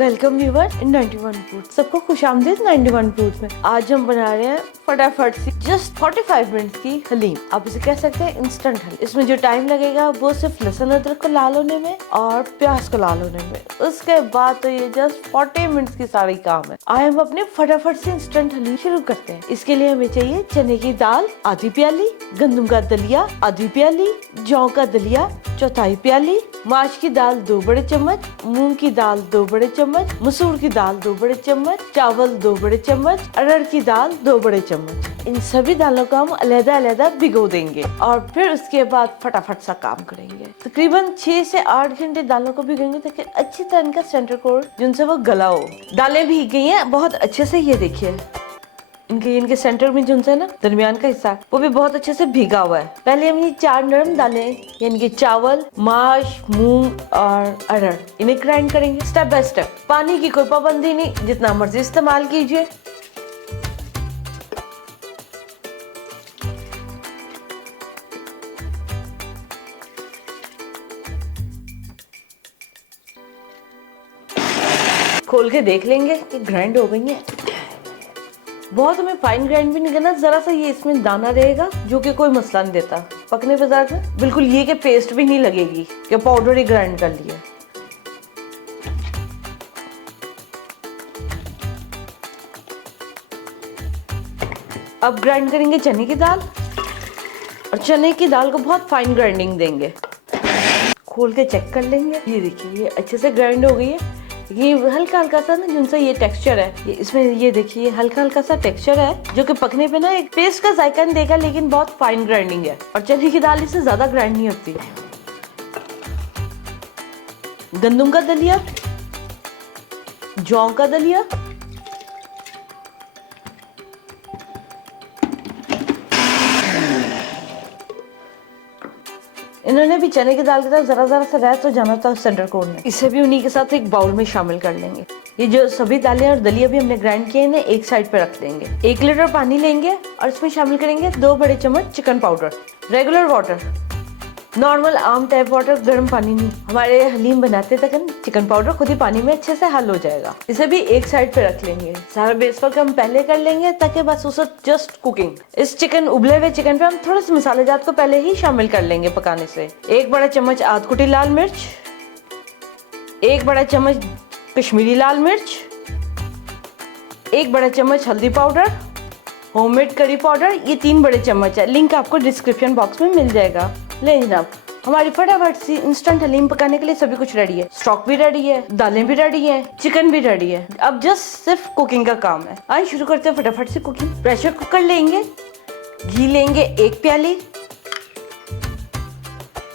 Welcome viewer इन 91 food. सबको खुशामदीद 91 food में। आज हम बना रहे हैं फटाफट सी जस्ट 45 मिनट की हलीम। आप इसे कह सकते हैं इंस्टेंट हलीम। इसमें जो टाइम लगेगा वो सिर्फ लहसुन अदरक को लाल होने में और प्याज को लाल होने में। उसके बाद तो ये जस्ट 40 मिनट की सारी काम है। आए हम अपने फटाफट से इंस्टेंट हलीम शुरू करते हैं। इसके लिए हमें चाहिए चने की दाल आधी प्याली, गंदम का दलिया आधी प्याली, जौ का दलिया चौथाई प्याली, माश की दाल 2 बड़े चम्मच, मूंग की दाल 2 बड़े चम्मच, मसूर की दाल 2 बड़े चम्मच, चावल 2 बड़े चम्मच, अरहर की दाल 2 बड़े चम्मच। इन सभी दालों को हम अलग-अलग भिगो देंगे और फिर उसके बाद फटाफट सा काम करेंगे। तकरीबन 6 से 8 घंटे दालों को भिगोएंगे ताकि अच्छी तरह इनका सेंटर कोड जिनसे वो गला हो। दालें भीग गई हैं बहुत अच्छे से, ये देखिए इनके सेंटर में जो है ना दरमियान का हिस्सा वो भी बहुत अच्छे से भीगा हुआ है। पहले हम ये 4 नरम दालें यानी कि चावल, माश, मूंग और अरहर इन्हें ग्राइंड करेंगे स्टेप बाय स्टेप। पानी की कोई पाबंदी नहीं, जितना मर्जी इस्तेमाल कीजिए। खोल के देख लेंगे कि ग्राइंड हो गई है। बहुत हमें फाइन ग्राइंड भी नहीं करना, जरा सा ये इसमें दाना रहेगा जो कि कोई मसला नहीं देता। पकने पे ज़रा बिल्कुल ये कि पेस्ट भी नहीं लगेगी कि पाउडर ही ग्राइंड कर लिया। अब ग्राइंड करेंगे चने की दाल और चने की दाल को बहुत फाइन ग्राइंडिंग देंगे। खोल के चेक कर लेंगे। ये देखिए ये अच्छे से ग्राइंड हो गई है। ये हल्का हल्का सा ना जिनसे ये टेक्सचर है, ये इसमें ये देखिए हल्का हल्का सा टेक्सचर है जो कि पकने पे ना एक पेस्ट का जायका नहीं देगा, लेकिन बहुत फाइन ग्राइंडिंग है और चने की दाल इससे ज्यादा ग्राइंड नहीं होती। गंदम का दलिया, जौ का दलिया, इन्होंने भी चने की दाल के साथ जरा जरा सा रह तो जाना था सेंटर कोड में। इसे भी उन्हीं के साथ एक बाउल में शामिल कर लेंगे। ये जो सभी दालें और दलिया भी हमने ग्राइंड किए हैं एक साइड पे रख देंगे। 1 लीटर पानी लेंगे और इसमें शामिल करेंगे 2 बड़े चम्मच chicken powder, regular water, normal आम टाइप वाटर, गर्म पानी नहीं। हमारे हलीम बनाते तक चिकन पाउडर खुद ही पानी में अच्छे से हल हो जाएगा। इसे भी एक साइड पे रख लेंगे। सारा बेस वर्क हम पहले कर लेंगे ताकि बस उसे जस्ट कुकिंग। इस चिकन उबले हुए चिकन पे हम थोड़े से मसाले जात को पहले ही शामिल कर लेंगे पकाने से। 1 बड़ा चम्मच आध कुटी लाल मिर्च, 1 बड़ा चम्मच कश्मीरी लाल मिर्च, 1 बड़ा चम्मच हल्दी पाउडर, होममेड करी पाउडर, ये 3 बड़े चम्मच है। लिंक आपको डिस्क्रिप्शन बॉक्स में मिल जाएगा। ले जनाब, हमारी फटाफट सी इंस्टेंट हलीम पकाने के लिए सभी कुछ रेडी है। स्टॉक भी रेडी है, दालें भी रेडी है, चिकन भी रेडी है। अब जस्ट सिर्फ कुकिंग का काम है। आइए शुरू करते हैं फटाफट से कुकिंग। प्रेशर कुकर लेंगे, घी लेंगे 1 प्याली,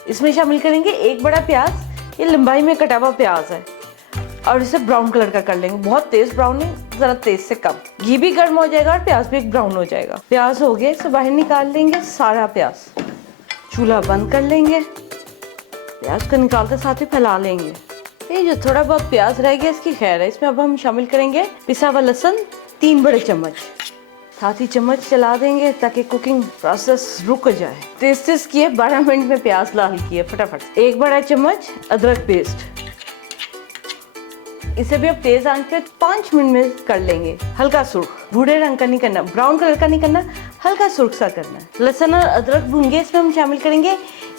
इसमें शामिल करेंगे 1 बड़ा प्याज। ये लंबाई में कटा हुआ प्याज है और इसे ब्राउन कलर का कर लेंगे। बहुत तेज ब्राउन नहीं, जरा तेज से कम। घी भी गर्म हो जाएगा और प्याज भी ब्राउन हो जाएगा। प्याज हो गए, इसे बाहर निकाल लेंगे सारा प्याज। चूल्हा बंद कर लेंगे, प्याज को निकालते साथ ही फैला लेंगे। ये जो थोड़ा बहुत प्याज रह गया इसकी खैर है। इसमें अब हम शामिल करेंगे पिसा हुआ लहसुन 3 बड़े चम्मच, साथ ही चम्मच चला देंगे ताकि कुकिंग प्रोसेस रुक जाए। तेज किए 12 मिनट में प्याज लाल किए फटाफट। 1 बड़ा चम्मच अदरक पेस्ट, इसे भी अब तेज आंच पे 5 मिनट में कर लेंगे। हल्का सुर्ख, भूरे रंग का नहीं करना, ब्राउन कलर का नहीं करना, हल्का सुर्ख सा करना है। लहसुन और अदरक भून गए, इसमें हम शामिल करेंगे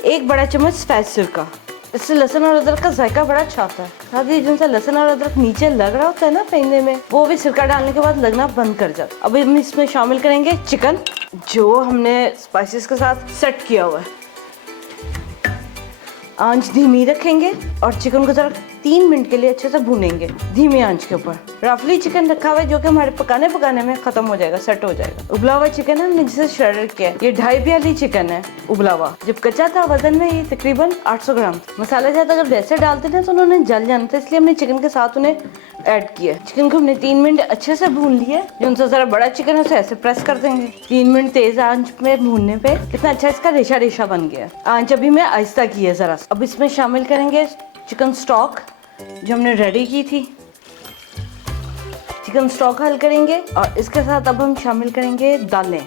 1 बड़ा चम्मच सफेद सिरका। इससे लहसुन और अदरक का जायका बड़ा अच्छा आता है। साथ ही जिनसे लहसुन और अदरक नीचे लग रहा होता है ना पेंदे में, वो भी सिरका डालने के बाद लगना बंद कर जाता है। अब हम इसमें शामिल करेंगे चिकन जो हमने स्पाइसेस के साथ सेट किया हुआ है। आंच धीमी रखेंगे और चिकन को जरा 3 मिनट के लिए अच्छे से भूनेंगे धीमी आंच के ऊपर। रफली चिकन रखा हुआ है जो कि हमारे पकाने में खत्म हो जाएगा, सेट हो जाएगा। उबला हुआ चिकन है, हमने जिसे श्रेडर किया है। ये 2.5 प्याली चिकन है उबला हुआ। जब कच्चा था वजन में ये तकरीबन 800 ग्राम। मसाला ज्यादा अगर वैसे डालते ना तो उन्होंने जल जाना था, इसलिए हमने चिकन के साथ उन्हें ऐड किया। चिकन को हमने 3 मिनट अच्छे से भून लिया। जो उनसे जरा बड़ा चिकन है उसे ऐसे प्रेस कर देंगे। 3 मिनट तेज आंच में भूनने पे कितना अच्छा इसका रेशा रेशा बन गया। आंच अभी मैं आहिस्ता की है जरा। अब इसमें शामिल करेंगे चिकन स्टॉक जो हमने रेडी की थी। चिकन स्टॉक हल करेंगे और इसके साथ अब हम शामिल करेंगे दालें।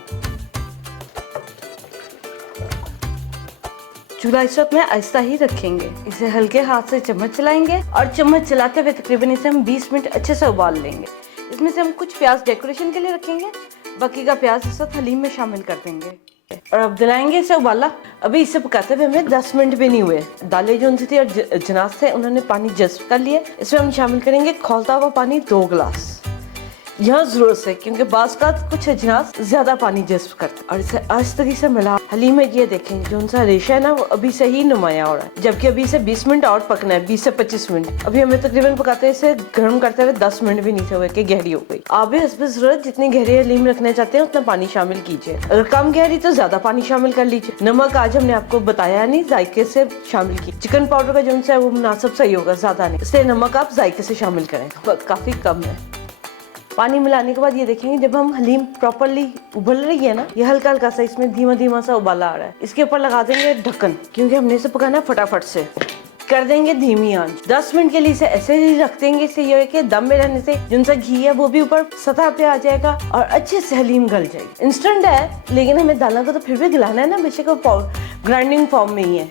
चूल्हा इस वक्त में आहिस्ता ही रखेंगे। इसे हल्के हाथ से चम्मच चलाएंगे और चम्मच चलाते हुए तकरीबन इसे हम 20 मिनट अच्छे से उबाल लेंगे। इसमें से हम कुछ प्याज डेकोरेशन के लिए रखेंगे, बाकी का प्याज इस वक्त हलीम में शामिल कर देंगे और अब दिलाएंगे इसे उबाला। अभी इसे पकाते हुए हमें 10 मिनट भी नहीं हुए। दालें जो उनसे थी और जनाज थे उन्होंने पानी जज्ब कर लिया। इसमें हम शामिल करेंगे खौलता हुआ पानी 2 गिलास। यहाँ जरूरत से, क्योंकि बाज़ का कुछ अजनास ज्यादा पानी जज्ब करते और इसे आहिस्ता से मिला। हलीम में ये देखें जो उनका रेशा है ना वो अभी से ही नुमाया हो रहा है, जबकि अभी इसे 20 मिनट और पकना है, 20 से 25 मिनट। अभी हमें तकरीबन पकाते इसे गर्म करते हुए 10 मिनट भी नहीं थे हुए कि गहरी हो गई। आप भी हस्ब जरूरत जितनी गहरी हलीम रखना चाहते हैं उतना पानी शामिल कीजिए। अगर कम गहरी तो ज्यादा पानी शामिल कर लीजिए। नमक आज हमने आपको बताया नहीं, जायके से शामिल की। चिकन पाउडर का जो है वो मुनासिब सही होगा, ज्यादा नहीं, इसलिए नमक आप जायके से शामिल करें, काफी कम है। पानी मिलाने के बाद ये देखेंगे जब हम हलीम प्रॉपरली उबल रही है ना, ये हल्का हल्का सा इसमें धीमा धीमा सा उबाला आ रहा है। इसके ऊपर लगा देंगे ढक्कन, क्योंकि हमने इसे पकाना है फटाफट से। कर देंगे धीमी आंच। 10 मिनट के लिए इसे ऐसे ही रख देंगे। इससे ये है कि दम में रहने से जिनसा घी है वो भी ऊपर सतह पे आ जाएगा और अच्छे से हलीम गल जाएगी। इंस्टेंट है लेकिन हमें दालों को तो फिर भी गलाना है ना, बेशक वो ग्राइंडिंग फॉर्म में ही है।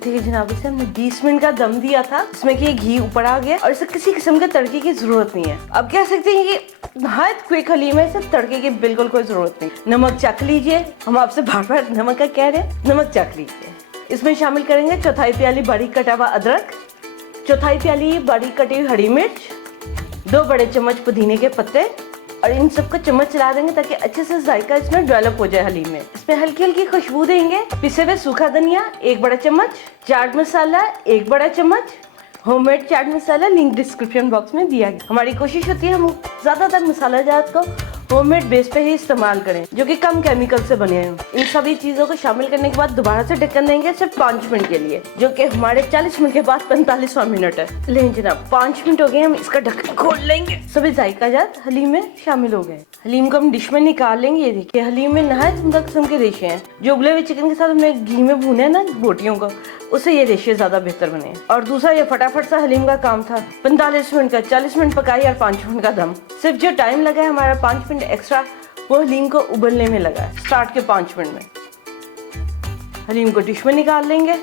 ठीक है जनाब, इसे हमने 20 मिनट का दम दिया था, इसमें कि घी ऊपर आ गया और इसे किसी किस्म के तड़के की जरूरत नहीं है। अब कह सकते हैं कि नहायत क्विक हलीम है, इसे तड़के की बिल्कुल कोई जरूरत नहीं। नमक चख लीजिए, हम आपसे बार बार नमक का कह रहे हैं, नमक चख लीजिए। इसमें शामिल करेंगे 1/4 प्याली बारीक कटा हुआ अदरक, 1/4 प्याली बारीक कटी हुई हरी मिर्च, 2 बड़े चम्मच पुदीने के पत्ते और इन सबको चम्मच चला देंगे ताकि अच्छे से जायका इसमें डेवलप हो जाए हलीम में। इसमें हल्की हल्की खुशबू देंगे। पिसे हुए सूखा धनिया 1 बड़ा चम्मच, चाट मसाला 1 बड़ा चम्मच, homemade chaat masala link description box में दिया गया। हमारी कोशिश होती है हम ज्यादातर मसाला जात को होममेड बेस पे ही इस्तेमाल करें जो कि कम केमिकल से बने हैं। इन सभी चीजों को शामिल करने के बाद दोबारा से ढक्कन देंगे सिर्फ 5 मिनट के लिए, जो कि हमारे 40 मिनट के बाद 45वां मिनट है। लेकिन जनाब 5 मिनट हो गए, हम इसका ढक्कन खोल लेंगे। सभी जायका जात हलीम में शामिल हो गए। हलीम को हम डिश में निकाल लेंगे। ये देखिए हलीम में नहायत उम्दा किस्म के रेशे हैं। जो उबले हुए चिकन के साथ हमने घी में भूने हैं ना बोटियों को, उससे ये रेशे ज्यादा बेहतर बने। और दूसरा ये फटाफट सा हलीम का काम था। 45 मिनट का 40 मिनट पकाई और 5 मिनट का दम। सिर्फ जो टाइम लगा है हमारा 5 मिनट एक्स्ट्रा वो हलीम को उबलने में लगा है, स्टार्ट के 5 मिनट में। हलीम को डिश में निकाल लेंगे।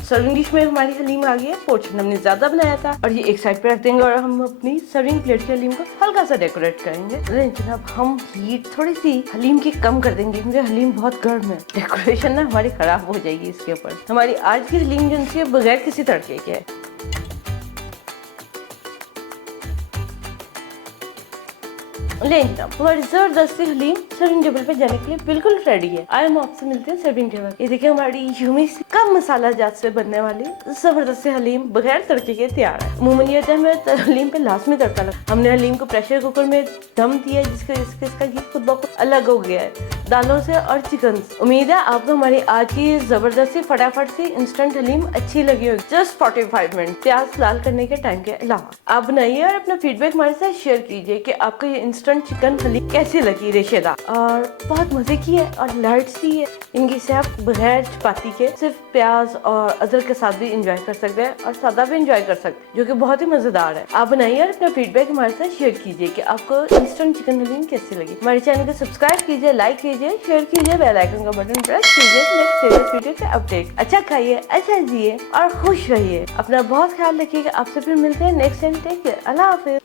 सर्विंग डिश में हमारी हलीम आ गई है। पोर्शन हमने ज्यादा बनाया था और ये एक साइड पे रख देंगे और हम अपनी सर्विंग प्लेट से हलीम को हल्का सा डेकोरेट करेंगे। जनाब हम हीट थोड़ी सी हलीम की कम कर देंगे क्योंकि हलीम बहुत गर्म है। डेकोरेशन ना हमारी खराब हो जाएगी इसके ऊपर। हमारी आज की हलीम जो है बगैर किसी तड़के के है। हमारी जबरदस्ती हलीम सर्विंग टेबल पे जाने के लिए बिल्कुल रेडी है। आए हम आपसे मिलते हैं सर्विंग टेबल। ये देखिए हमारी यूमी से कम मसाला जात से बनने वाली जबरदस्ती हलीम बगैर तड़के के तैयार है। अमूमन ये हमें हलीम पे लास्ट में तड़का लगा। हमने हलीम को प्रेशर कुकर में दम दिया जिसके इसका घी खुद ब खुद अलग हो गया है दालों से और चिकन से। उम्मीद है आपको हमारी आज की जबरदस्ती फटाफट सी इंस्टेंट हलीम अच्छी लगी होगी। जस्ट 45 मिनट प्याज लाल करने के टाइम के अलावा आप बनाइए और अपना फीडबैक हमारे साथ शेयर कीजिए कि आपको ये इंस्टेंट चिकन हलीम कैसी लगी रेशेदार और बहुत मजे की है और लाइट सी है। इनकी से आप बगैर चपाती के सिर्फ प्याज और अदरक के साथ भी इंजॉय कर सकते हैं और सादा भी इंजॉय कर सकते हैं, जो कि बहुत ही मजेदार है। आप बनाइए और अपना फीडबैक हमारे साथ शेयर कीजिए कि आपको इंस्टेंट चिकन हलीम कैसी लगी। हमारे चैनल को सब्सक्राइब कीजिए, लाइक कीजिए, शेयर कीजिए, बेल आइकन का बटन प्रेस कीजिए नेक्स्ट वीडियो के अपडेट। अच्छा खाइए, अच्छा जिए और खुश रहिए। अपना बहुत ख्याल रखिएगा। आपसे फिर मिलते हैं नेक्स्ट टाइम। टेक केयर, अल्लाह हाफिज।